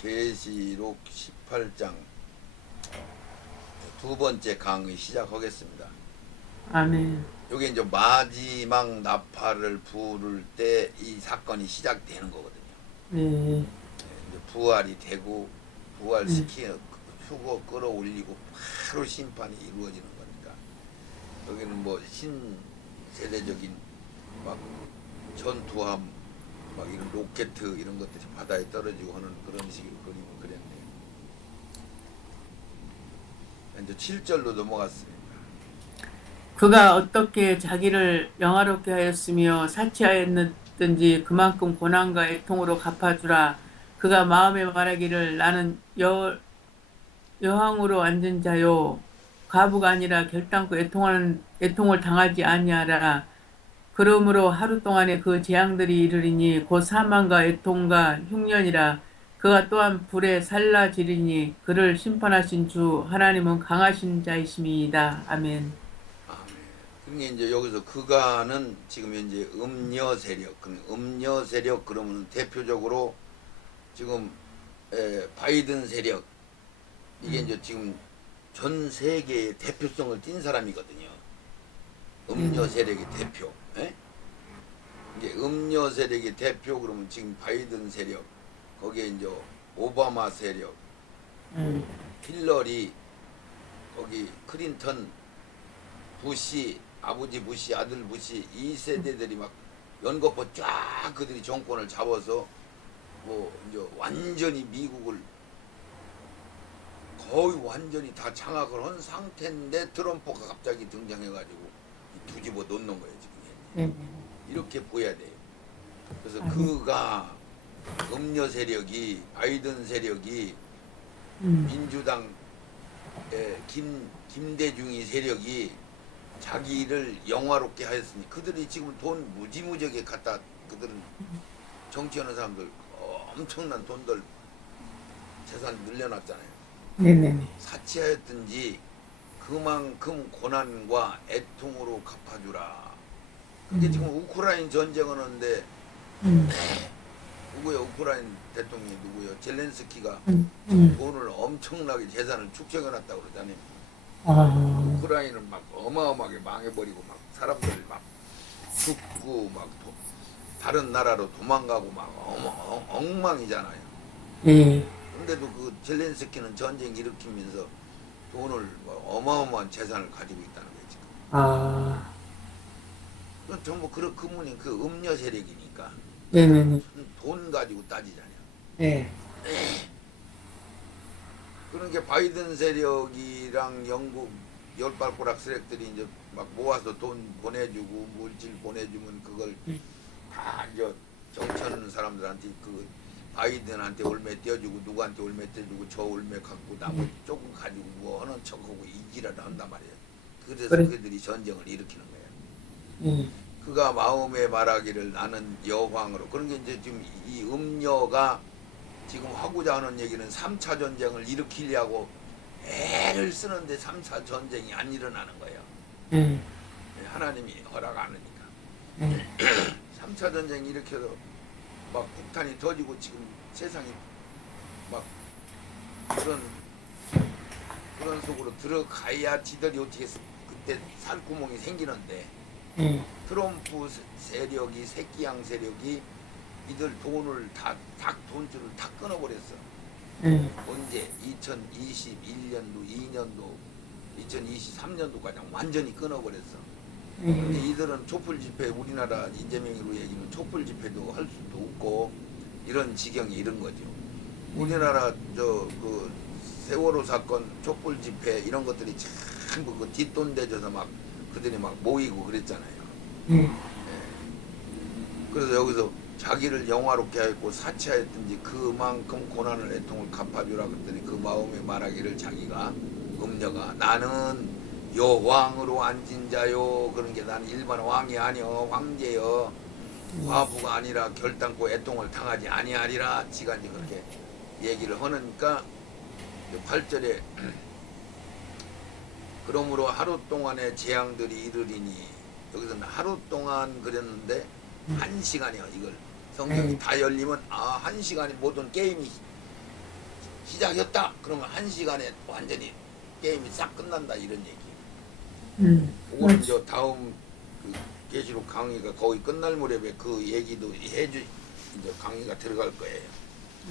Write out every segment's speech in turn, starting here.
계시록 18장 두 번째 강의 시작하겠습니다. 아멘. 이게 이제 마지막 나팔을 부를 때 이 사건이 시작되는 거거든요. 네. 이제 부활이 되고 부활시키는 휴거 끌어올리고 바로 심판이 이루어지는 거니까 여기는 뭐 신세대적인 막 전투함 막 이런 로켓 이런 것들이 바다에 떨어지고 하는 그런 식으로 그림을 그렸네요. 이제 7절로 넘어갔습니다. 그가 어떻게 자기를 영화롭게 하였으며 사치하였든지 그만큼 고난과 애통으로 갚아주라. 그가 마음에 말하기를 나는 여왕으로 앉은 자요 과부가 아니라 결단코 애통을 당하지 아니하라. 그러므로 하루 동안에 그 재앙들이 이르리니 곧 사망과 애통과 흉년이라. 그가 또한 불에 살라지리니 그를 심판하신 주 하나님은 강하신 자이심이다. 아멘. 그러니까 이제 여기서 그가는 지금 현재 음녀 세력, 음녀 세력 그러면 대표적으로 지금 바이든 세력 이게 이제 지금 전 세계의 대표성을 띈 사람이거든요. 음녀 세력의 대표. 예? 이게 음녀 세력의 대표 그러면 지금 바이든 세력, 거기에 이제 오바마 세력, 힐러리, 거기 클린턴, 부시, 아버지 부시, 아들 부시 이 세대들이 막 연거푸 쫙 그들이 정권을 잡아서 뭐 이제 완전히 미국을 거의 완전히 다 장악을 한 상태인데 트럼프가 갑자기 등장해가지고 뒤집어 놓는 거예요 지금. 네. 이렇게 보여야 돼요. 그래서 아멘. 그가 음녀 세력이 바이든 세력이 음. 민주당 김대중이 세력이 자기를 영화롭게 하였으니 그들이 지금 돈 무지무지하게 갖다 그들은 정치하는 사람들 엄청난 돈들 재산 늘려놨잖아요. 네네네. 사치하였든지 그만큼 고난과 애통으로 갚아주라. 그게 지금 우크라이나 전쟁을 하는데 누구요? 우크라이나 대통령이 누구요? 젤렌스키가 돈을 엄청나게 재산을 축적해놨다고 그러잖아요. 우크라이나는 막 어마어마하게 망해버리고 막 사람들 막 죽고 막 다른 나라로 도망가고 막 엉망이잖아요. 예. 근데도 그 젤렌스키는 전쟁 일으키면서 돈을 어마어마한 재산을 가지고 있다는 거예요 지금. 아. 그건 전부 그분이 그 음녀 세력이니까 네네네. 돈 가지고 따지잖아요. 네. 그러니까 바이든 세력이랑 영국 열발가락 세력들이 이제 막 모아서 돈 보내주고 물질 보내주면 그걸 다 이제 정치하는 사람들한테 그 바이든한테 올매 떼어주고 누구한테 올매 떼어주고 저 올매 갖고 나머지 조금 가지고 뭐 하는 척하고 이기라도 한단 말이에요. 그래서 그래. 그들이 전쟁을 일으키는 거예요. 그가 마음에 말하기를 나는 여왕으로. 그런 게 이제 지금 이 음녀가 지금 하고자 하는 얘기는 3차 전쟁을 일으키려고 애를 쓰는데 3차 전쟁이 안 일어나는 거예요. 하나님이 허락 안 하니까. 3차 전쟁 일으켜서 막 폭탄이 터지고 지금 세상이 막 그런 속으로 들어가야 지들이 어떻게 그때 살구멍이 생기는데 트럼프 세력이 새끼양 세력이 이들 돈을 다 돈줄을 다 끊어버렸어. 언제 2021년도 2년도 2023년도까지 완전히 끊어버렸어. 근데 이들은 촛불 집회 우리나라 이재명으로 얘기는 촛불 집회도 할 수도 없고 이런 지경이 이런 거죠. 우리나라 그 세월호 사건 촛불 집회 이런 것들이 전부 그 뒷돈 대줘서 막 그들이 막 모이고 그랬잖아요. 그래서 여기서 자기를 영화롭게 하였고 사치하였든지 그만큼 고난을 애통을 갚아주라 그랬더니 그 마음에 말하기를 자기가 음녀가 나는 여왕으로 앉은 자요. 그런 게 나는 일반 왕이 아니여 황제여 과부가 아니라 결단코 애통을 당하지 아니하리라. 지가 이제 그렇게 얘기를 하니까 8절에 그러므로 하루 동안의 재앙들이 이르리니 여기서는 하루 동안 그랬는데 1시간이요. 이걸 성경이 다 열리면 1시간이 모든 게임이 시작했다. 그러면 1시간에 완전히 게임이 싹 끝난다 이런 얘기. 그거는 맞지. 저 다음 그 계시록 강의가 거의 끝날 무렵에 그 얘기도 해주 이제 강의가 들어갈 거예요.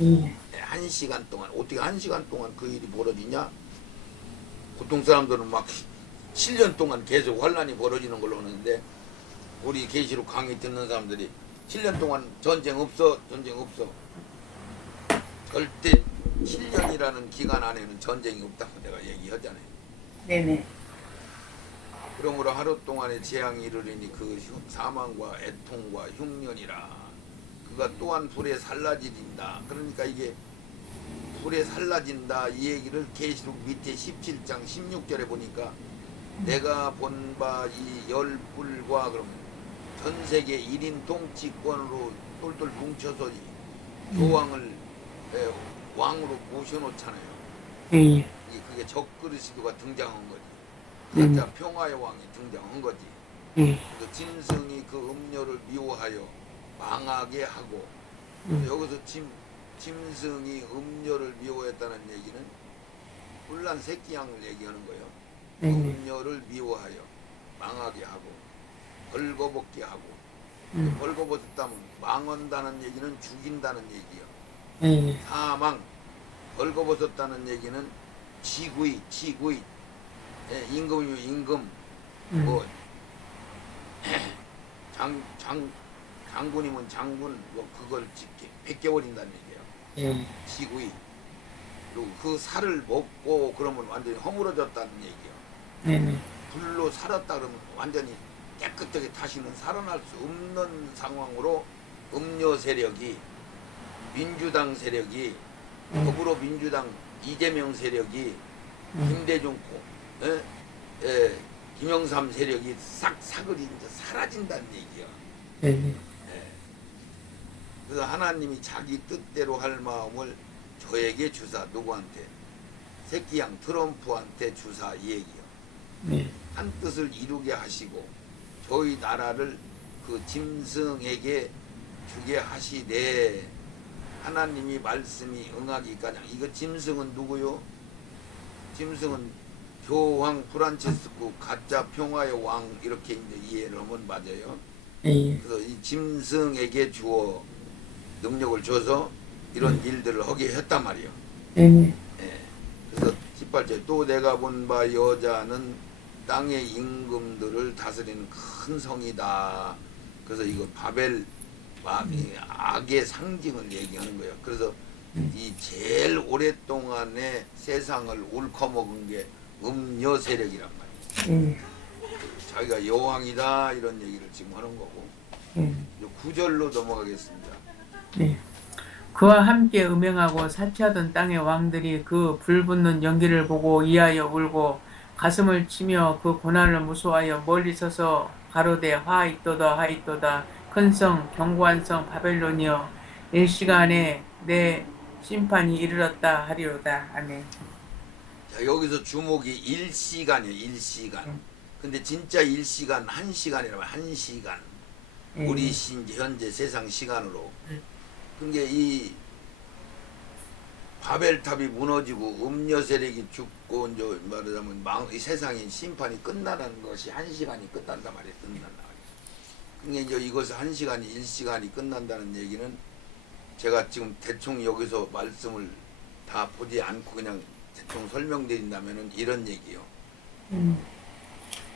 예. 네, 1시간 동안 어떻게 1시간 동안 그 일이 벌어지냐? 보통 사람들은 막 7년 동안 계속 환란이 벌어지는 걸로 하는데 우리 계시록 강의 듣는 사람들이 7년 동안 전쟁 없어 절대 7년이라는 기간 안에는 전쟁이 없다고 내가 얘기하잖아요. 네네. 그러므로 하루 동안의 재앙이 이르리니 그 사망과 애통과 흉년이라 그가 또한 불에 살라지린다. 그러니까 이게 불에 살라진다 이 얘기를 계시록 밑에 17장 16절에 보니까 내가 본 바 이 열불과 그럼 전 세계 1인 통치권으로 똘똘 뭉쳐서 교황을 왕으로 모셔놓잖아요. 예. 그게 적그리스도가 등장한 거지. 네네. 가짜 평화의 왕이 등장한 거지. 예. 그 짐승이 그 음료를 미워하여 망하게 하고 여기서 짐승이 음료를 미워했다는 얘기는 혼란 새끼양을 얘기하는 거예요. 네네. 음료를 미워하여 망하게 하고 벌거벗게 하고 벌거벗었다면 망한다는 얘기는 죽인다는 얘기예요. 예. 사망 벌거벗었다는 얘기는 치구이 임금이면 임금 뭐 장군이면 장군 뭐 그걸 벗겨버린다는 얘기예요. 예. 치구이 그리고 그 살을 먹고 그러면 완전히 허물어졌다는 얘기예요. 네네. 불로 살았다 그러면 완전히 깨끗하게 다시는 살아날 수 없는 상황으로 음료 세력이 민주당 세력이 더불어민주당 이재명 세력이 김대중 김영삼 세력이 싹 사그리 이제 사라진다는 얘기야. 네네. 그래서 하나님이 자기 뜻대로 할 마음을 저에게 주사 누구한테 새끼양 트럼프한테 주사 이 얘기요. 네. 한 뜻을 이루게 하시고 저희 나라를 그 짐승에게 주게 하시되 하나님이 말씀이 응하기까지. 이거 짐승은 누구요? 짐승은 교황 프란체스코 가짜 평화의 왕 이렇게 이제 이해를 하면 맞아요. 예. 그래서 이 짐승에게 주어 능력을 줘서 이런 일들을 하게 했단 말이에요. 네네. 예. 그래서 18절 또 내가 본 바 여자는 땅의 임금들을 다스리는 큰 성이다. 그래서 이거 바벨 악의 상징을 얘기하는 거예요. 그래서 이 제일 오랫동안에 세상을 옳거먹은 게 음녀 세력이란 말이에요. 자기가 여왕이다 이런 얘기를 지금 하는 거고. 9절로 넘어가겠습니다. 네. 그와 함께 음행하고 사치하던 땅의 왕들이 그 불붙는 연기를 보고 이하여 울고 가슴을 치며 그 고난을 무서워하여 멀리 서서 가로되 하있도다 하있도다 큰 성 견고한 성 바벨론이여 일시간에 내 심판이 이르렀다 하리로다. 아멘. 자, 여기서 주목이 일시간이에요. 일시간. 근데 진짜 일시간 1시간이라면 1시간. 우리 현재 세상 시간으로. 그게 이 바벨탑이 무너지고 음녀 세력이 죽고 이제 말하자면 이 세상의 심판이 끝나는 것이 1시간이 끝난단 말이에요. 끝난단 말이에요. 그게 이제 이것을 1시간이 1시간이 끝난다는 얘기는 제가 지금 대충 여기서 말씀을 다 보지 않고 그냥 대충 설명드린다면은 이런 얘기요.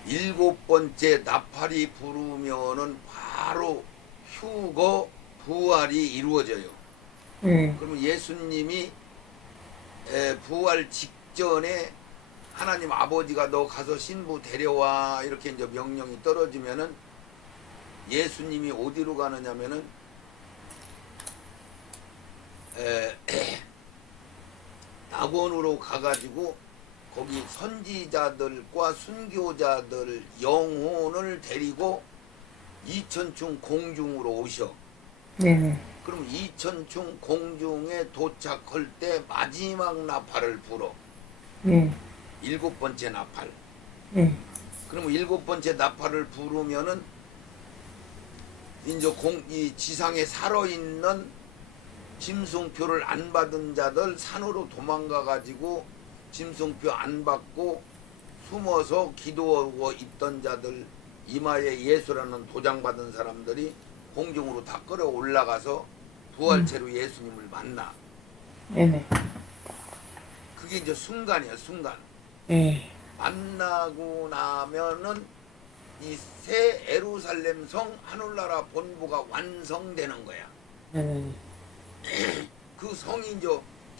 7번째 나팔이 부르면은 바로 휴거 부활이 이루어져요. 그러면 예수님이 부활 직전에 하나님 아버지가 너 가서 신부 데려와 이렇게 이제 명령이 떨어지면은 예수님이 어디로 가느냐면은 낙원으로 가가지고 거기 선지자들과 순교자들 영혼을 데리고 이천층 공중으로 오셔. 네네. 그럼 이천층 공중에 도착할 때 마지막 나팔을 불어. 네. 7번째 나팔. 네. 그러면 7번째 나팔을 부르면은 이제 이 지상에 살아있는 짐승표를 안 받은 자들 산으로 도망가 가지고 짐승표 안 받고 숨어서 기도하고 있던 자들, 이마에 예수라는 도장 받은 사람들이 공중으로 다 끌어 올라가서 부활체로 예수님을 만나. 네네. 그게 이제 순간이야, 순간. 예. 만나고 나면은 이 새 예루살렘 성 하늘나라 본부가 완성되는 거야. 네네. 그 성이 이제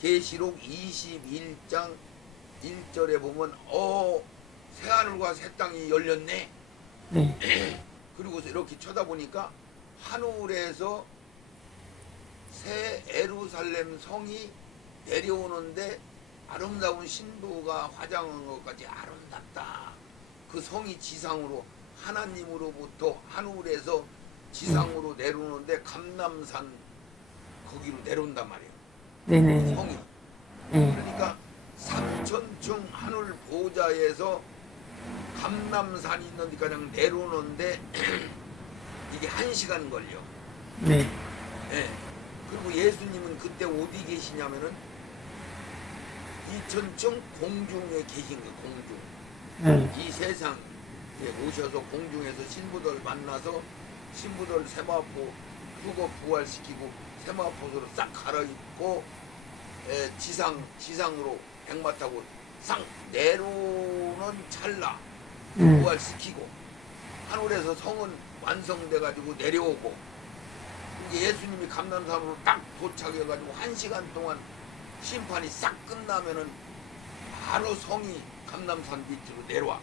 계시록 21장 1절에 보면 새 하늘과 새 땅이 열렸네. 네. 그리고서 이렇게 쳐다보니까 하늘에서 새 예루살렘 성이 내려오는데 아름다운 신부가 화장한 것까지 아름답다. 그 성이 지상으로 하나님으로부터 하늘에서 지상으로 내려오는데 감람산 거기로 내려온단 말이에요. 네네. 성이. 예. 그러니까 3천층 하늘 보좌에서 감람산이 있는 데까지 그냥 내려오는데 이게 1시간 걸려. 네. 예. 그리고 예수님은 그때 어디 계시냐면은 2000층 공중에 계신 거예요. 공중. 네. 이 세상에 오셔서 공중에서 신부들 만나서 신부들 세마포 흑업 부활시키고 세마포로 싹 갈아입고 지상으로 백마 타고 싹 내려오는 찰나 부활시키고 하늘에서 성은 완성돼 가지고 내려오고 예수님이 감람산으로 딱 도착해 가지고 1시간 동안 심판이 싹 끝나면은 바로 성이 감람산 밑으로 내려와.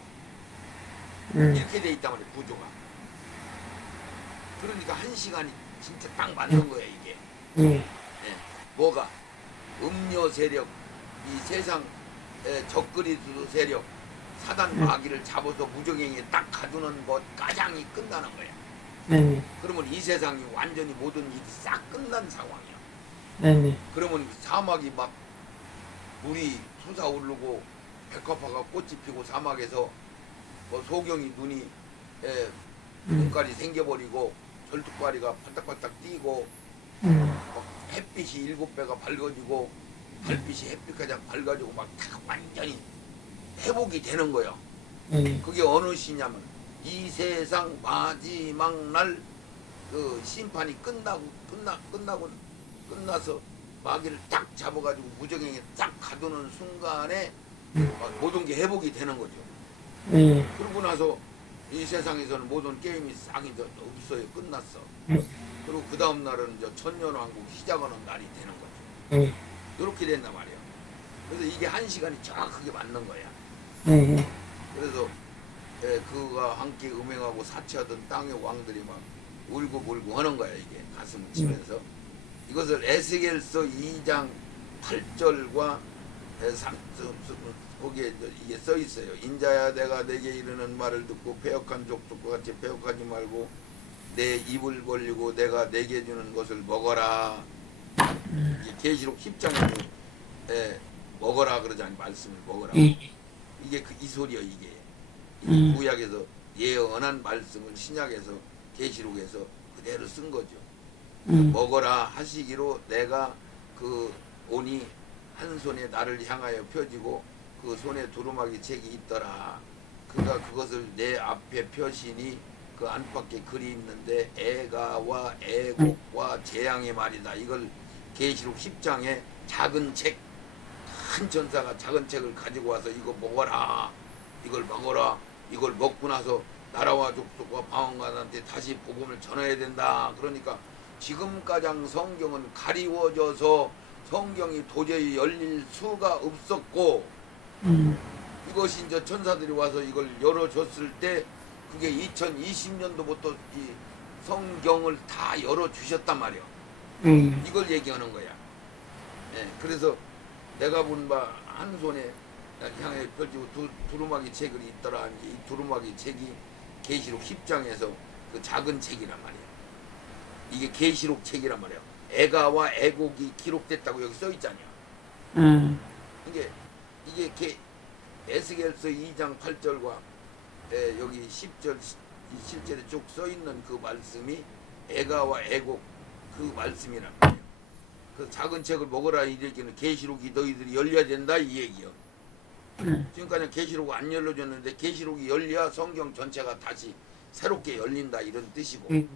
이렇게 돼 있단 말이에요, 구조가. 그러니까 1시간이 진짜 딱 맞는 거예요, 이게. 예. 뭐가? 음료 세력, 이 세상 적그리스 세력, 사단 마귀를 잡아서 무적행에 딱 가두는 것 가장이 끝나는 거예요. 네네. 그러면 이 세상이 완전히 모든 일이 싹 끝난 상황이야. 네네. 그러면 사막이 막 물이 솟아오르고 백합화가 꽃이 피고 사막에서 뭐 소경이 눈이 눈깔이 생겨버리고 절뚝발이가 팔딱팔딱 뛰고 막 햇빛이 7배가 밝아지고 달빛이 햇빛까지 밝아지고 막 다 완전히 회복이 되는 거예요. 그게 어느 시냐면 이 세상 마지막 날 그 심판이 끝나서 마귀를 딱 잡아가지고 무적행에 딱 가두는 순간에 모든 게 회복이 되는 거죠. 그러고 나서 이 세상에서는 모든 게임이 싹 이제 없어요. 끝났어. 그리고 그 다음 날은 이제 천년왕국 시작하는 날이 되는 거죠. 이렇게 된단 말이에요. 그래서 이게 1시간이 정확하게 맞는 거야. 그래서 그가 함께 음행하고 사치하던 땅의 왕들이 막 울고불고 하는 거야. 이게 가슴을 치면서 이것을 에스겔서 2장 8절과 거기에 이게 써 있어요. 인자야 내가 내게 이르는 말을 듣고 패역한 족속과 같이 패역하지 말고 내 입을 벌리고 내가 내게 주는 것을 먹어라. 이게 계시록 10장에 먹어라 그러잖아요. 말씀을 먹어라. 이게 이 소리야 이게. 구약에서 예언한 말씀을 신약에서 계시록에서 그대로 쓴 거죠. 먹어라 하시기로 내가 그 온이 한 손에 나를 향하여 펴지고 그 손에 두루마기 책이 있더라. 그가 그것을 내 앞에 펴시니 그 안팎에 글이 있는데 애가와 애곡과 재앙의 말이다. 이걸 계시록 10장에 작은 책, 큰 전사가 작은 책을 가지고 와서 이거 먹어라. 이걸 먹어라. 이걸 먹고 나서 나라와 족속과 방언관한테 다시 복음을 전해야 된다. 그러니까 지금 가장 성경은 가리워져서 성경이 도저히 열릴 수가 없었고 이것이 이제 천사들이 와서 이걸 열어줬을 때 그게 2020년도부터 이 성경을 다 열어주셨단 말이에요. 이걸 얘기하는 거야. 그래서 내가 본 바 한 손에 향해 펼치고 두루마기 책이 있더라. 이 두루마기 책이 계시록 10장에서 그 작은 책이란 말이야. 이게 계시록 책이란 말이야. 애가와 애곡이 기록됐다고 여기 써 있잖아요. 이게 에스겔서 2장 8절과 여기 10절 실제로 쭉 써 있는 그 말씀이 애가와 애곡 그 말씀이란 말이에요. 그 작은 책을 먹으라 이 얘기는 계시록이 너희들이 열려야 된다 이 얘기요. 지금까지 계시록 안 열려졌는데 계시록이 열려야 성경 전체가 다시 새롭게 열린다 이런 뜻이고. 예,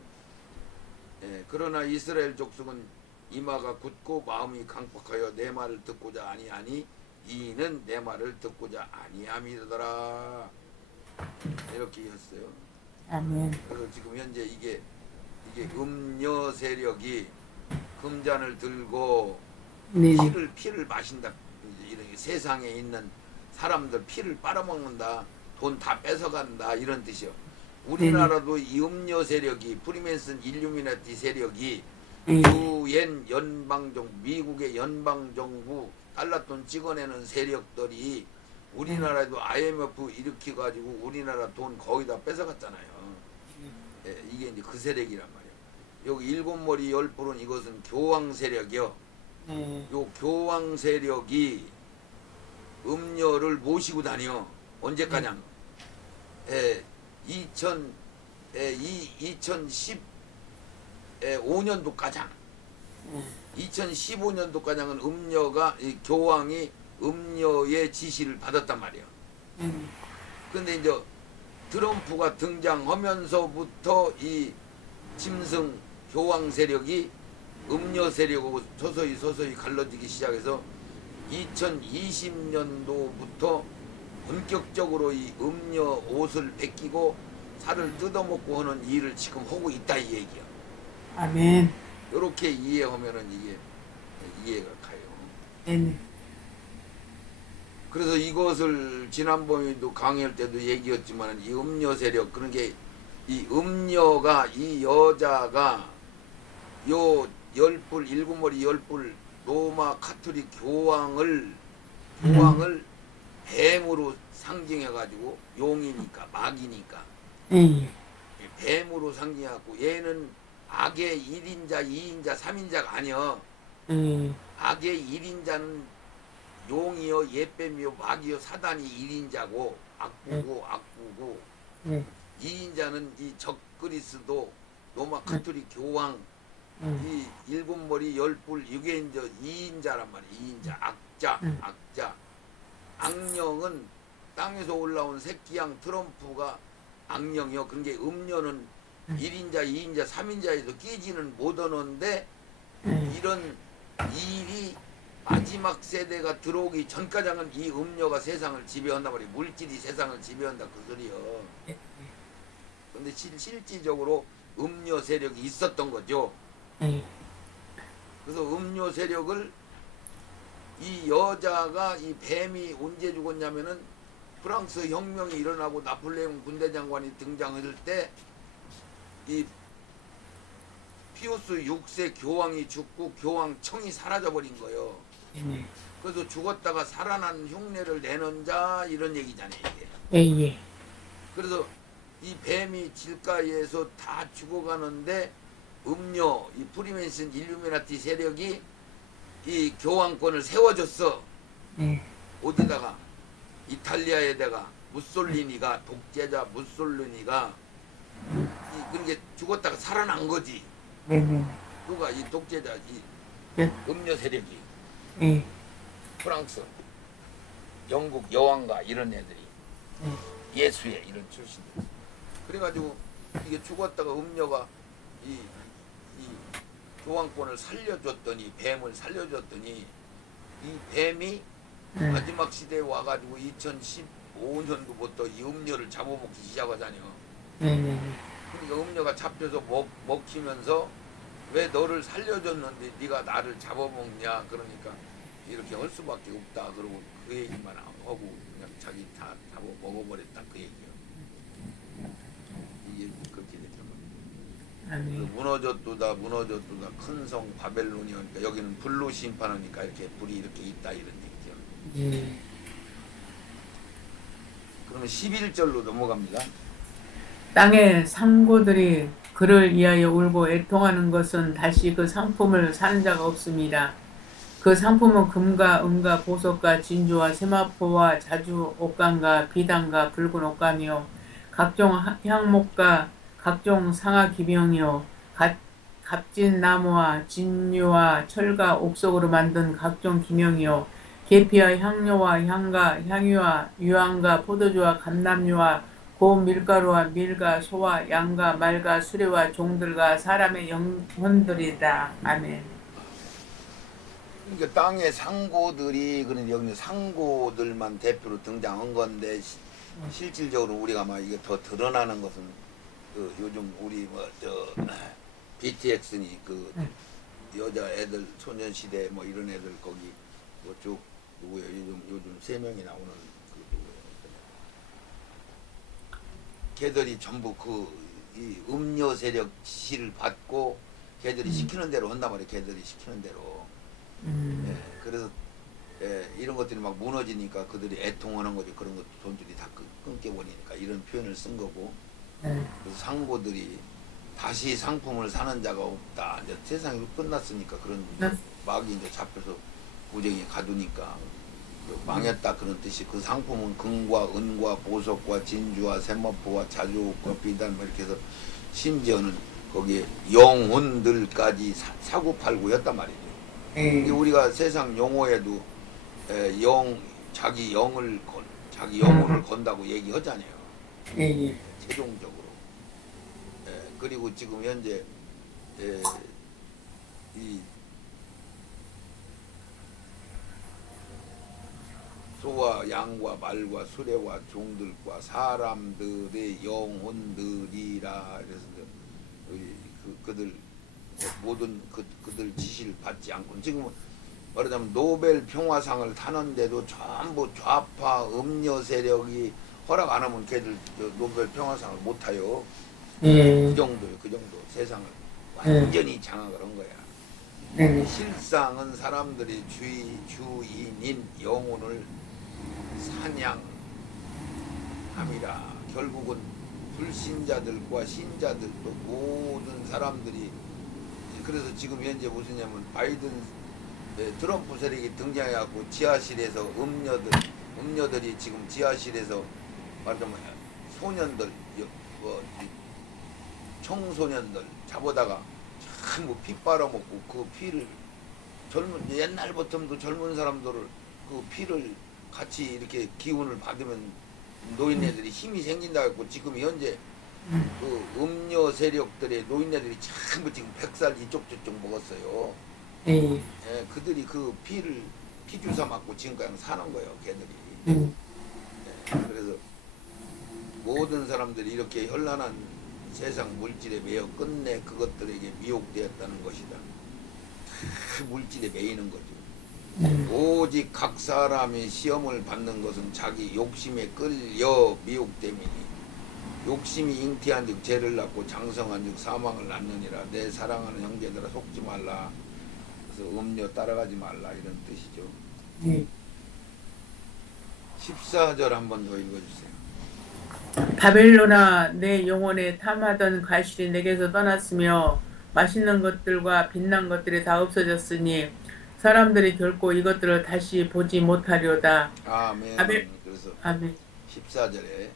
그러나 이스라엘 족속은 이마가 굳고 마음이 강팍하여 내 말을 듣고자 아니하니 이는 내 말을 듣고자 아니함이더라. 이렇게 했어요. 아멘. 그래서 지금 현재 이게 음녀 세력이 금잔을 들고 네. 피를 마신다. 이런 세상에 있는 사람들 피를 빨아먹는다. 돈 다 뺏어간다. 이런 뜻이요. 우리나라도 이 음녀 세력이 프리메이슨 일루미나티 세력이 유엔 연방정부 미국의 연방정부 달러돈 찍어내는 세력들이 우리나라에도 IMF 일으켜 가지고 우리나라 돈 거의 다 뺏어갔잖아요. 예, 이게 이제 그 세력이란 말이에요. 여기 일곱 머리 열 뿔은 이것은 교황 세력이요. 요 교황 세력이 음녀를 모시고 다녀. 언제까냐? 2015년도까지 2015년도까지는 음녀가 이 교황이 음녀의 지시를 받았단 말이에요. 근데 이제 트럼프가 등장하면서부터 이 짐승 교황 세력이 음녀 세력하고 서서히 갈라지기 시작해서 2020년도부터 본격적으로 이 음녀 옷을 벗기고 살을 뜯어먹고 하는 일을 지금 하고 있다 이 얘기야. 아멘. 이렇게 이해하면은 이게 이해가 가요. 네. 그래서 이것을 지난번에도 강의할 때도 얘기했지만 이 음녀 세력 그런 게 이 음녀가 이 여자가 요 열뿔 일곱 머리 열뿔 로마 카톨릭 교황을 뱀으로 상징해 가지고 용이니까 마귀니까 뱀으로 상징해 갖고 얘는 악의 1인자 2인자 3인자가 아니여. 악의 1인자는 용이요 예뱀이요 마귀요 사단이 1인자고 악부고 2인자는 이 적그리스도 로마 카톨릭 교황 이 일곱 머리 열뿔 이게 이제 2인자란 말이야. 2인자 악자 악령은 땅에서 올라온 새끼양 트럼프가 악령이요. 그런 게 음녀는 1인자 2인자 3인자에도 끼지는 못하는데 이런 일이 마지막 세대가 들어오기 전까지는 이 음녀가 세상을 지배한단 말이에요. 물질이 세상을 지배한다 그 소리요. 근데 실질적으로 음녀 세력이 있었던 거죠. 그래서 음녀 세력을 이 여자가 이 뱀이 언제 죽었냐면은 프랑스 혁명이 일어나고 나폴레옹 군대장관이 등장할 때 이 피우스 6세 교황이 죽고 교황청이 사라져버린 거예요. 그래서 죽었다가 살아난 흉내를 내는 자 이런 얘기잖아요 이게. 그래서 이 뱀이 길가에서 다 죽어가는데 음녀 이 프리메이슨 일루미나티 세력이 이 교황권을 세워줬어. 어디다가 이탈리아에다가 무솔리니가 독재자 무솔리니가 그렇게 죽었다가 살아난 거지. 누가 이 독재자 이 음녀 세력이 프랑스 영국 여왕가 이런 애들이 예수의 이런 출신들. 그래가지고 이게 죽었다가 음녀가 이 교황권을 살려줬더니 뱀을 살려줬더니 이 뱀이 마지막 시대에 와가지고 2015년도부터 이 음녀를 잡아먹기 시작하잖아요. 그러니까 음녀가 잡혀서 먹히면서 왜 너를 살려줬는데 네가 나를 잡아먹냐 그러니까 이렇게 할 수밖에 없다 그러고 그 얘기만 하고 그냥 자기 다 잡아먹어버렸다 그 얘기요. 이게 그렇게 됐단 말이에요. 무너졌도다 큰 성 바벨론이니까 여기는 불로 심판하니까 이렇게 불이 이렇게 있다 이런 얘기죠. 그러면 11절로 넘어갑니다. 땅의 상고들이 그를 위하여 울고 애통하는 것은 다시 그 상품을 사는 자가 없습니다. 그 상품은 금과 은과 보석과 진주와 세마포와 자주 옷감과 비단과 붉은 옷감이요 각종 향목과 각종 상아 기명이요 값진 나무와 진유와 철과 옥석으로 만든 각종 기명이요 계피와 향료와 향과 향유와 유황과 포도주와 감람유와 고운 밀가루와 밀과 소와 양과 말과 수레와 종들과 사람의 영혼들이다. 아멘. 그러니까 땅의 상고들이 그런 여기 상고들만 대표로 등장한 건데 실질적으로 우리가 막 이게 더 드러나는 것은 그 요즘 우리 뭐 저 BTX니 그 여자 애들 소년시대 뭐 이런 애들 거기 그쪽 누구야 요즘 세 명이 나오는 그 누구야 걔들이 전부 그 이 음료 세력 지시를 받고 걔들이 시키는 대로 한단 말이야. 걔들이 시키는 대로. 예, 그래서 이런 것들이 막 무너지니까 그들이 애통하는 거죠. 그런 것도 돈줄이 다 끊겨버리니까 이런 표현을 쓴 거고. 그래서 상고들이 다시 상품을 사는 자가 없다. 이제 세상이 끝났으니까 그런 막이 이제 잡혀서 구쟁이 가두니까 망했다 그런 뜻이. 그 상품은 금과 은과 보석과 진주와 세마포와 자주옥과 비단 뭐 이렇게 해서 심지어는 거기에 영혼들까지 사고팔고 였단 말이죠. 이게 우리가 세상 용어에도 자기 자기 영혼을 건다고 얘기하잖아요. 최종적으로. 그리고 지금 현재 이 소와 양과 말과 수레와 종들과 사람들의 영혼들이라. 그래서 그들 모든 그들 지시를 받지 않고 지금 말하자면 노벨 평화상을 타는데도 전부 좌파 음녀 세력이 허락 안 하면 걔들 노벨 평화상을 못 타요. 그 정도요. 그 정도 세상을 완전히 장악을 한 거야. 실상은 사람들이 주인인 영혼을 사냥함이라. 결국은 불신자들과 신자들도 모든 사람들이. 그래서 지금 현재 무슨냐면 바이든 트럼프 세력이 등장해갖고 지하실에서 음녀들이 지금 지하실에서 말하자면 소년들 청소년들 잡아다가 전부 피 빨아먹고 그 피를 옛날부터도 젊은 사람들을 그 피를 같이 이렇게 기운을 받으면 노인네들이 힘이 생긴다 했고 지금 현재 그 음료 세력들의 노인네들이 전부 지금 100살 이쪽 저쪽 먹었어요. 그들이 그 피주사 맞고 지금까지 사는 거예요, 걔들이. 그래서 모든 사람들이 이렇게 현란한 세상 물질에 매여 끝내 그것들에게 미혹되었다는 것이다. 그 물질에 매이는 거죠. 오직 각 사람이 시험을 받는 것은 자기 욕심에 끌려 미혹됨이니 욕심이 잉태한 즉 죄를 낳고 장성한 즉 사망을 낳느니라. 내 사랑하는 형제들아 속지 말라. 그래서 음료 따라가지 말라 이런 뜻이죠. 14절 한번 더 읽어주세요. 바벨론아 내 영혼에 탐하던 과실이 내게서 떠났으며 맛있는 것들과 빛난 것들이 다 없어졌으니 사람들이 결코 이것들을 다시 보지 못하려다. 아멘. 그래서 아멘. 14절에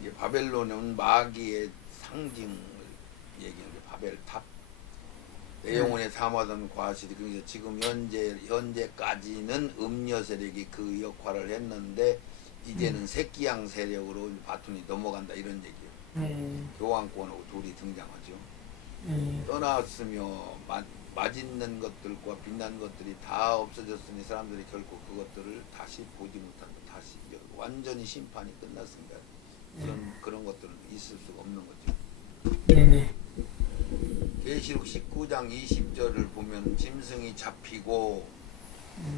이게 바벨론은 마귀의 상징을 얘기하는 바벨탑. 내 영혼에 탐하던 과실이. 그래서 지금 현재까지는 음녀 세력이 그 역할을 했는데 이제는 새끼양 세력으로 바톤이 넘어간다 이런 얘기예요. 교황권하고 둘이 등장하죠. 떠났으며 맛있는 것들과 빛난 것들이 다 없어졌으니 사람들이 결코 그것들을 다시 보지 못한다. 다시 완전히 심판이 끝났습니다. 그런 것들은 있을 수가 없는 거죠. 계시록 19장 20절을 보면 짐승이 잡히고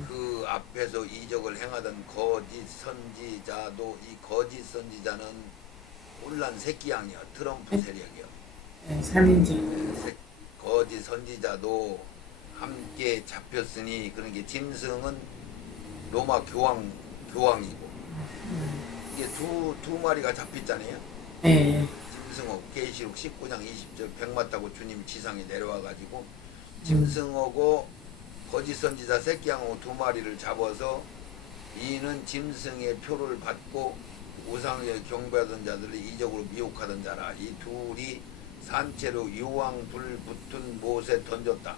그 앞에서 이적을 행하던 거짓 선지자도 이 거짓 선지자는 혼란 새끼양이야. 트럼프 세력이야. 3인지. 거짓 선지자도 함께 잡혔으니 그러니까 짐승은 로마 교황이고 이게 두 마리가 잡혔잖아요. 짐승하고 계시록 19장 20절 백마 타고 주님이 지상에 내려와가지고 짐승하고 거짓 선지자 새끼양하고 두 마리를 잡아서 이는 짐승의 표를 받고 우상에 경배하던 자들을 이적으로 미혹하던 자라. 이 둘이 산채로 유황불 붙은 못에 던졌다.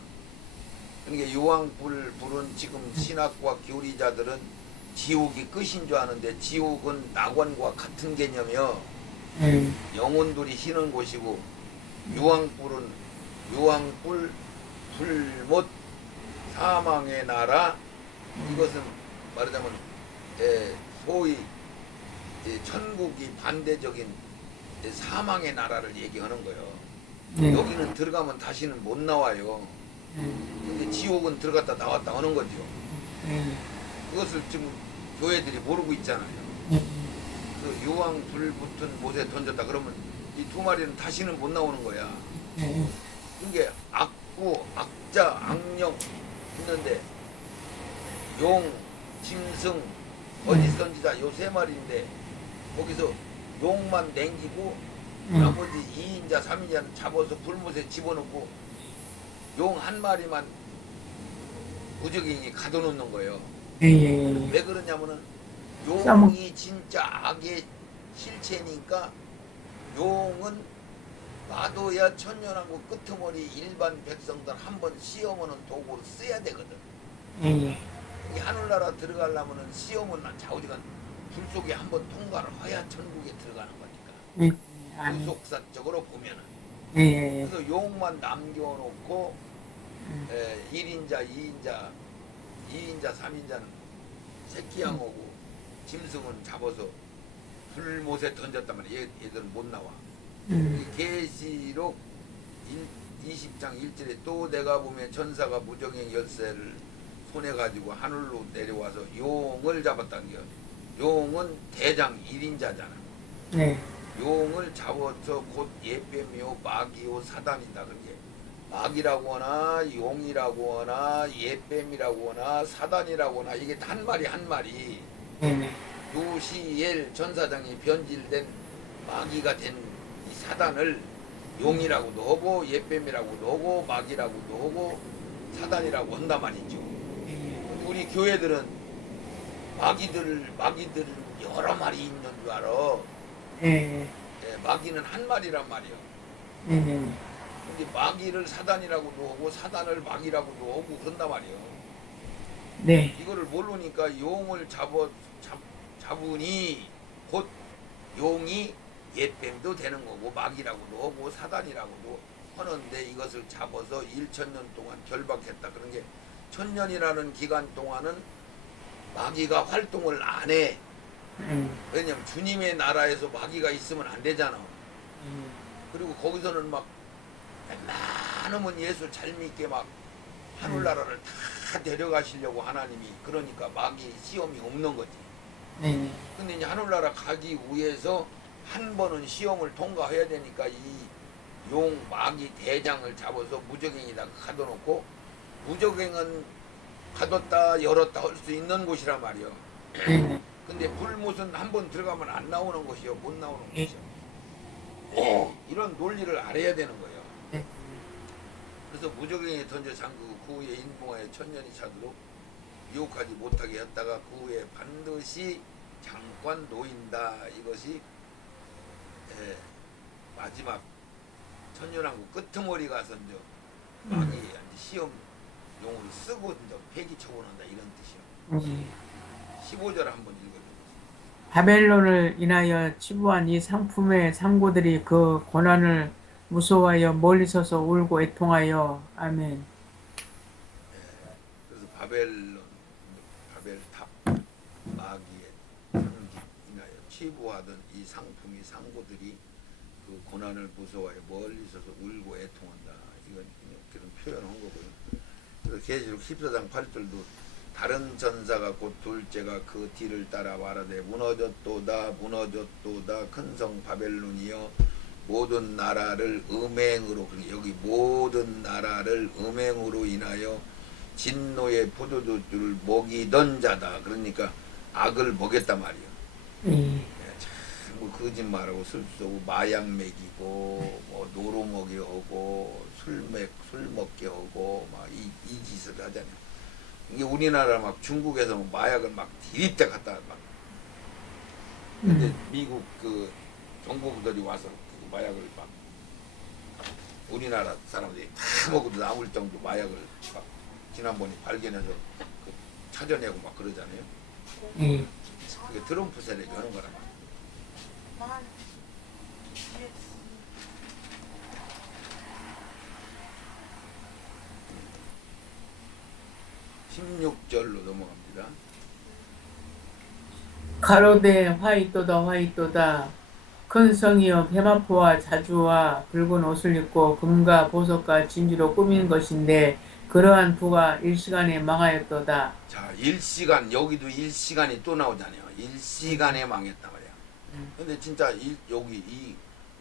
그러니까 유황불은 지금 신학과 교리자들은 지옥이 끝인 줄 아는데 지옥은 낙원과 같은 개념이요. 영혼들이 쉬는 곳이고 유황불은 유황불 불못 사망의 나라 이것은 말하자면 소위 천국이 반대적인 사망의 나라를 얘기하는 거예요. 여기는 들어가면 다시는 못 나와요. 근데 지옥은 들어갔다 나왔다 하는 거죠. 그것을 지금 교회들이 모르고 있잖아요. 그 유황 불 붙은 못에 던졌다 그러면 이 두 마리는 다시는 못 나오는 거야. 이게 악구, 악자, 악령 있는데 용, 짐승, 어디선지자 요 세 마리인데 거기서 용만 냉기고 나머지 2인자, 3인자는 잡아서 불못에 집어넣고 용 한 마리만 무적인이 가둬놓는 거예요. 왜 그러냐면은 용이 진짜 악의 실체니까 용은 마도야 천년하고 끄트머리 일반 백성들 한번 시험하는 도구로 써야 되거든. 이 하늘나라 들어가려면은 시험은 자우지간 불 속에 한번 통과를 해야 천국에 들어가는 거니까. 불속사적으로 보면은. 그래서 용만 남겨놓고 1인자, 2인자, 3인자는 새끼양하고 짐승은 잡아서 불못에 던졌단 말이야. 얘들은 못 나와. 계시록 20장 1절에 또 내가 보면 천사가 무정행 열쇠를 손에 가지고 하늘로 내려와서 용을 잡았다는 게 용은 대장 1인자잖아. 용을 잡아서 곧 예뱀이요 마귀요 사단이다. 그게 마귀라고 하나 용이라고 하나 예뱀이라고 하나 사단이라고 하나 이게 한 마리 한 마리 요시엘 전사장이 변질된 마귀가 된 이 사단을 용이라고도 하고 예뱀이라고도 하고 마귀라고도 하고 사단이라고 한단 말이죠. 우리 교회들은 마귀들 여러 마리 있는 줄 알아. 마귀는 한 마리란 말이야. 근데 마귀를 사단이라고도 하고 사단을 마귀라고도 하고 그런단 말이야. 이거를 모르니까 용을 잡으니 곧 용이 옛뱀도 되는 거고 마귀라고도 하고 사단이라고도 하는데 이것을 잡아서 1,000년 동안 결박했다. 그런 게 1,000년이라는 기간 동안은 마귀가 활동을 안 해. 왜냐면 주님의 나라에서 마귀가 있으면 안 되잖아. 그리고 거기서는 막 많으면 예수 잘 믿게 막 하늘나라를 다 데려가시려고 하나님이 그러니까 마귀 시험이 없는 거지. 근데 이제 하늘나라 가기 위해서 한 번은 시험을 통과해야 되니까 이 용 마귀 대장을 잡아서 무적행에다가 가둬놓고 무적행은 가뒀다 열었다 할 수 있는 곳이란 말이요. 근데 불못은 한 번 들어가면 안 나오는 것이요 못 나오는 것이요. 이런 논리를 알아야 되는 거예요. 그래서 무적행에 던져 잠그고 그 후에 인봉하여 1,000년이 차도록 유혹하지 못하게 했다가 그 후에 반드시 잠깐 놓인다. 이것이 마지막 천년왕국 끄트머리 가서 이제 마귀 시험 용을 쓰고 이제 폐기 처분한다 이런 뜻이요. 15절 한번 읽어주세요. 바벨론을 인하여 치부한 이 상품의 상고들이 그 고난을 무서워하여 멀리 서서 울고 애통하여 아멘. 그래서 바벨탑 마귀의 상기 인하여 치부하던 이 상품이 상고들이 그 고난을 무서워하여 멀리 서서 울고 애통한다. 이건 그런 표현한 거고요. 그래서 계시록 14장 8절도 다른 전사가 곧 둘째가 그 뒤를 따라 말하되 무너졌도다 큰 성 바벨론이여 모든 나라를 음행으로 여기 모든 나라를 음행으로 인하여 진노의 포도주를 먹이던 자다. 그러니까 악을 먹였단 말이에요. 뭐 거짓말하고 술 쏘고 마약 먹이고 뭐 노로 먹이 하고 술 먹게 하고 막 이 짓을 하잖아요. 이게 우리나라 막 중국에서 마약을 막 디립대 갖다 막 근데 미국 그 정보부들이 와서 그 마약을 막 우리나라 사람들이 다 먹어도 남을 정도 마약을 막 지난번에 발견해서 그 찾아내고 막 그러잖아요. 예. 그게 트럼프 세력이 하는 거란 말이에요. 16절로 넘어갑니다. 가로되 화이또다 화이또다 큰 성이여 배마포와 자주와 붉은 옷을 입고 금과 보석과 진주로 꾸민 것인데 그러한 부가 일시간에 망하였도다. 자, 일시간, 여기도 일시간이 또 나오잖아요. 일시간에 망했단 말이야. 근데 진짜 여기 이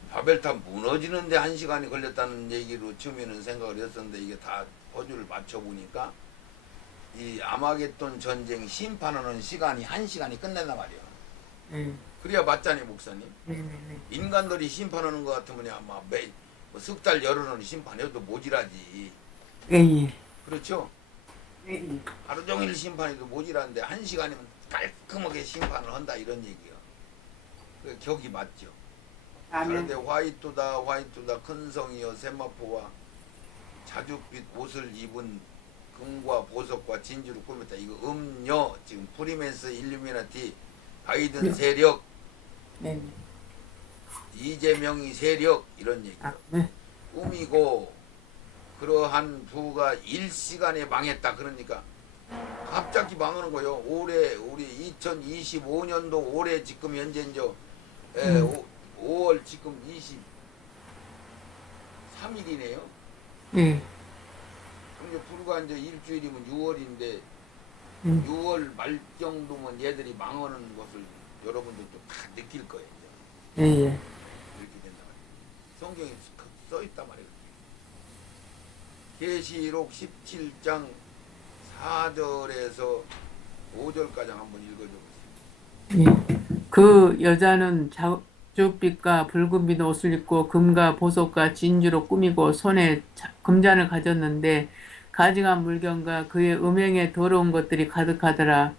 바벨탑 무너지는데 1시간이 걸렸다는 얘기로 처음에는 생각을 했었는데 이게 다 퍼즐을 맞춰보니까 이 아마겟돈 전쟁 심판하는 시간이 1시간이 끝낸단 말이에요. 그래야 맞잖아요, 목사님. 인간들이 심판하는 것 같으면 아마 석 달 열흘은 심판해도 모질하지. 예. 그렇죠? 하루 종일 심판해도 모질한데 1시간이면 깔끔하게 심판을 한다 이런 얘기요. 그 격이 맞죠. 그런데 화이토다 화이토다 큰 성이여 세마포와 자줏빛 옷을 입은 금과 보석과 진주로 꾸몄다. 이거 음녀 지금 프리맨스 일루미나티 바이든 세력 이재명이 세력 이런 얘기요. 꿈이고 그러한 부가 일시간에 망했다. 그러니까 갑자기 망하는 거예요. 올해 우리 2025년도 올해 지금 현재 이제 5월 지금 23일이네요. 이제 불과 이제 일주일이면 6월인데 6월 말 정도면 얘들이 망하는 것을 여러분들도 다 느낄 거예요. 이렇게 된다 말이에요. 성경에 써 있단 말이에요. 계시록 17장 4절에서 5절까지 한번 읽어줘 보세요. 그 여자는 자줏빛과 붉은빛 옷을 입고 금과 보석과 진주로 꾸미고 손에 금잔을 가졌는데 가증한 물건과 그의 음행에 더러운 것들이 가득하더라.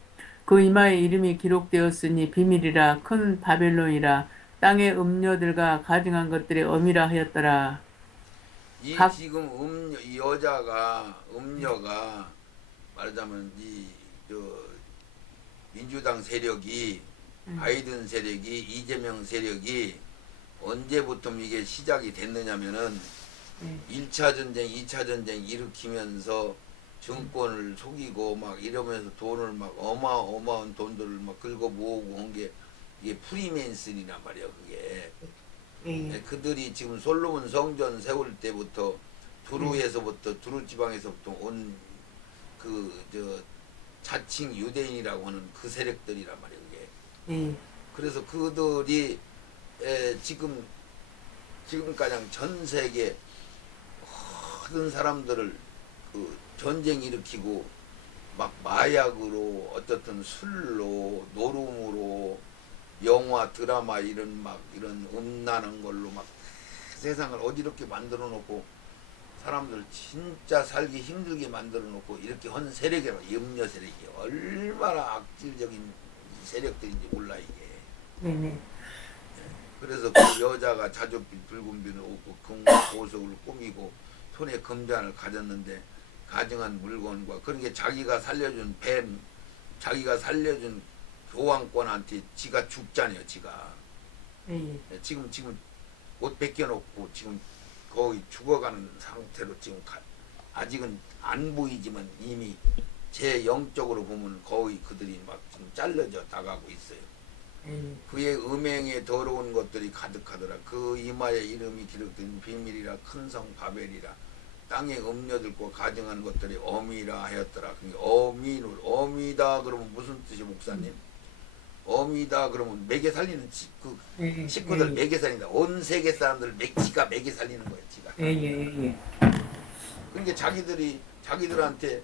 그 이마에 이름이 기록되었으니 비밀이라 큰 바벨론이라 땅의 음녀들과 가증한 것들의 어미라 하였더라. 지금 이 여자가 음녀가 말하자면 민주당 세력이 바이든 세력이 이재명 세력이 언제부터 이게 시작이 됐느냐면은 1차 전쟁, 2차 전쟁 일으키면서 정권을 속이고 막 이러면서 돈을 막 어마어마한 돈들을 막 긁어 모으고 한 게 이게 프리맨슨이란 말이야 그게. 그들이 지금 솔로몬 성전 세울 때부터 두루에서부터 두루 지방에서부터 온 자칭 유대인이라고 하는 그 세력들이란 말이야 그게. 그래서 그들이 지금 가장 전 세계 모든 사람들을 그 전쟁 일으키고 막 마약으로 어떻든 술로 노름으로 영화 드라마 이런 음란한 걸로 막 세상을 어지럽게 만들어 놓고 사람들 진짜 살기 힘들게 만들어 놓고 이렇게 한 세력이라고 염려 세력이 얼마나 악질적인 세력들인지 몰라 이게. 그래서 그 여자가 자줏빛 붉은빛을 옷고 금과 보석을 꾸미고 손에 금잔을 가졌는데 가증한 물건과 그런 게 자기가 살려준 자기가 살려준 교황권한테 지가 죽잖아요 지가. 지금 옷 벗겨놓고 지금 거의 죽어가는 상태로 지금 아직은 안 보이지만 이미 제 영적으로 보면 거의 그들이 막 지금 잘라져 나가고 있어요. 그의 음행에 더러운 것들이 가득하더라. 그 이마에 이름이 기록된 비밀이라 큰 성 바벨이라 땅의 음녀들과 가증한 것들이 어미라 하였더라. 어미다 그러면 무슨 뜻이 목사님? 어미다 그러면 매개 살리는 식구들 매개 살린다. 온 세계 사람들 지가 매개 살리는 거예요. 지가. 그러니까 자기들한테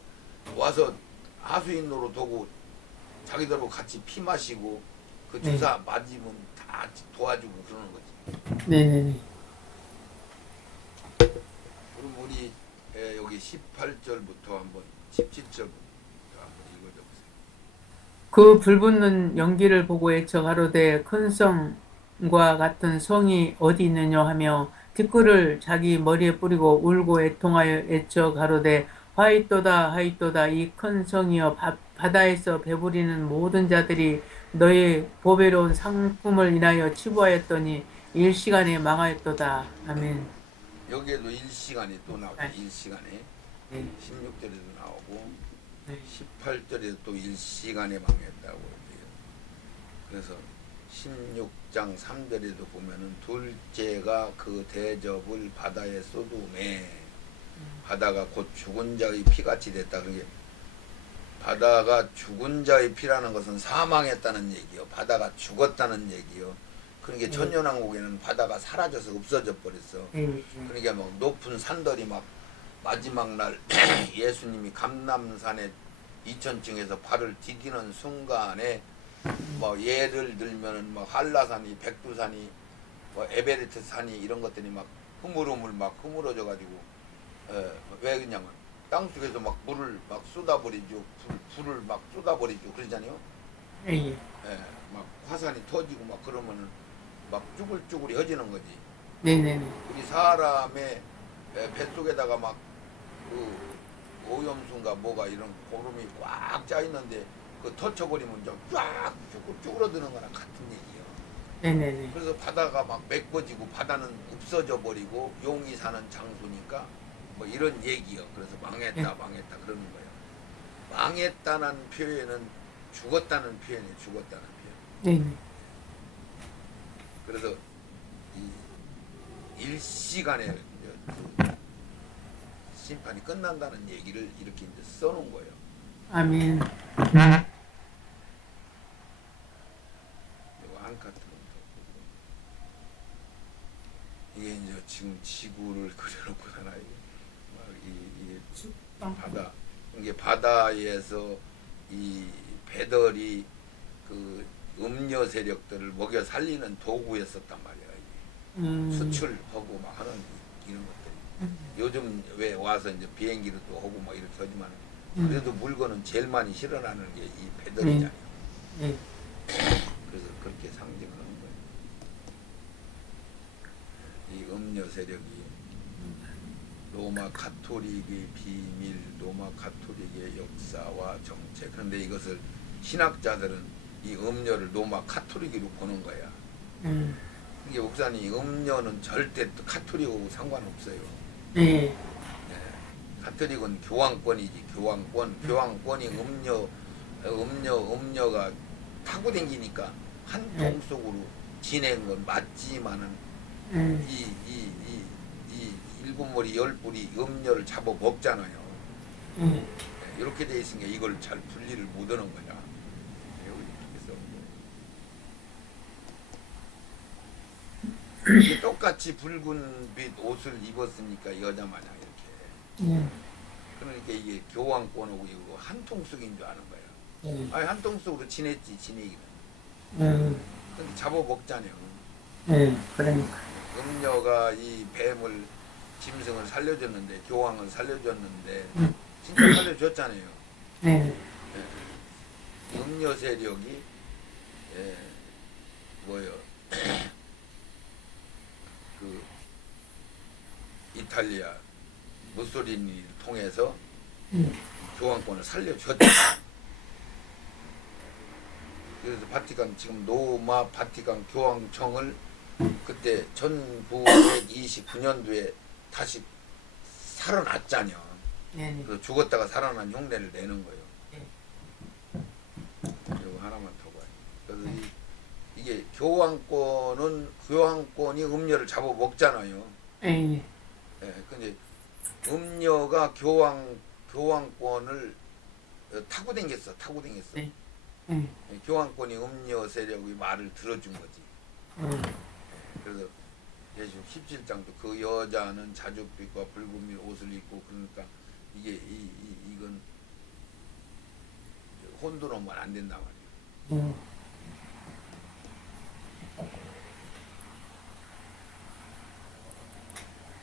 와서 하수인 노릇 하고 자기들하고 같이 피 마시고 그 주사 맞으면 다 도와주고 그러는 거지. 그럼 우리 여기 18절부터 한번 17절부터 한번 읽어줘 보세요. 그 불붙는 연기를 보고 애쳐 가로되 큰 성과 같은 성이 어디 있느냐 하며 티끌을 자기 머리에 뿌리고 울고 애통하여 애쳐 가로되 화이또다 화이또다 이 큰 성이여 바다에서 배부리는 모든 자들이 너의 보배로운 상품을 인하여 치부하였더니 일시간에 망하였도다. 아멘. 여기에도 일시간이 또 나오죠. 네. 일시간에 네. 16절에도 나오고 네. 18절에도 또 일시간에 망했다고 해요. 그래서 16장 3절에도 보면은 둘째가 그 대접을 바다에 쏟음에 바다가 곧 죽은 자의 피같이 됐다. 그게 바다가 죽은 자의 피라는 것은 사망했다는 얘기요. 바다가 죽었다는 얘기요. 그러니까 천년왕국에는 바다가 사라져서 없어져 버렸어. 그러니까 막 높은 산들이 막 마지막 날 예수님이 감람산에 2000층에서 발을 디디는 순간에 뭐 예를 들면은 막 한라산이 백두산이 뭐 에베레스트 산이 이런 것들이 막 흐물흐물 막 흐물어져 가지고 왜 그러냐면 땅속에서 막 물을 막 쏟아버리죠. 불을 막 쏟아버리죠. 그러잖아요. 예. 예, 막 화산이 터지고 막 그러면은 막 쭈글쭈글해지는 거지. 네네네. 우리 사람의 뱃속에다가 막 그 오염수인가 뭐가 이런 고름이 꽉 짜 있는데 그 터쳐버리면 좀쫙 쭈글쭈글어드는 거랑 같은 얘기예요. 네네네. 그래서 바다가 막 메꿔지고 바다는 없어져 버리고 용이 사는 장소니까 뭐 이런 얘기요. 그래서 망했다 망했다 그러는 거예요. 망했다는 표현은 죽었다는 표현이에요. 죽었다는 표현. 네네. 그래서 이 일시간에 심판이 끝난다는 얘기를 이렇게 이제 써놓은 거예요. 아멘. 이거 한 카트는 이게 이제 지금 지구를 그려놓고잖아요. 이 바다 이게 바다에서 이 배들이 그 음료 세력들을 먹여 살리는 도구였었단 말이야. 이게. 수출하고 막 하는 이런 것들. 요즘 왜 와서 이제 비행기로 또 하고 막 이렇게 하지만 그래도 물건은 제일 많이 실어나는 게 이 배들이잖아요. 네. 그래서 그렇게 상징하는 거예요. 이 음료 세력이 로마 가톨릭의 비밀, 로마 가톨릭의 역사와 정책. 그런데 이것을 신학자들은 이 음료를 로마 가톨릭으로 보는 거야. 이게 목사님 음료는 절대 가톨릭하고 상관없어요. 네. 가톨릭은 교황권이지 교황권. 교황권이 음료가 타고 댕기니까 한 통 속으로 지낸 건 맞지만은 이 일곱 머리 열 뿌리 음료를 잡아 먹잖아요. 이렇게 돼 있으니까 이걸 잘 분리를 못하는 거냐. 그래서 이게 똑같이 붉은 빛 옷을 입었으니까 여자 마냥 이렇게. 그러니까 이게 교황권하고 이거 한 통 속인 줄 아는 거야. 아니 한 통 속으로 지냈지 지내기는. 근데 잡아 먹잖아요. 그러니까. 음녀가 이 뱀을 짐승을 살려줬는데 교황을 살려줬는데 진짜 살려줬잖아요. 네. 음녀 세력이 뭐요? 그 이탈리아 무솔리니를 통해서 교황권을 살려줬죠. 그래서 바티칸 지금 로마 바티칸 교황청을 그때 1929년도에 다시 살아났잖아요. 그 죽었다가 살아난 흉내를 내는 거예요. 이거 하나만 더 봐요. 그래서 이게 교황권이 음료를 잡아 먹잖아요. 예, 근데 음료가 교황권을 타고 댕겼어. 교황권이 음료 세력의 말을 들어준 거지. 그래서 예수 17장도 그 여자는 자줏빛과 붉은 빛 옷을 입고 그러니까 이게 이건 혼돈하면 안 된단 말이에요.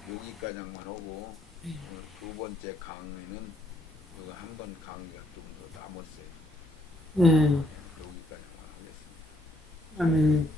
여기까지만 하고 두 번째 강의는 이거 한 번 강의가 좀 더 남았어요. 여기까지만 하겠습니다. 아멘.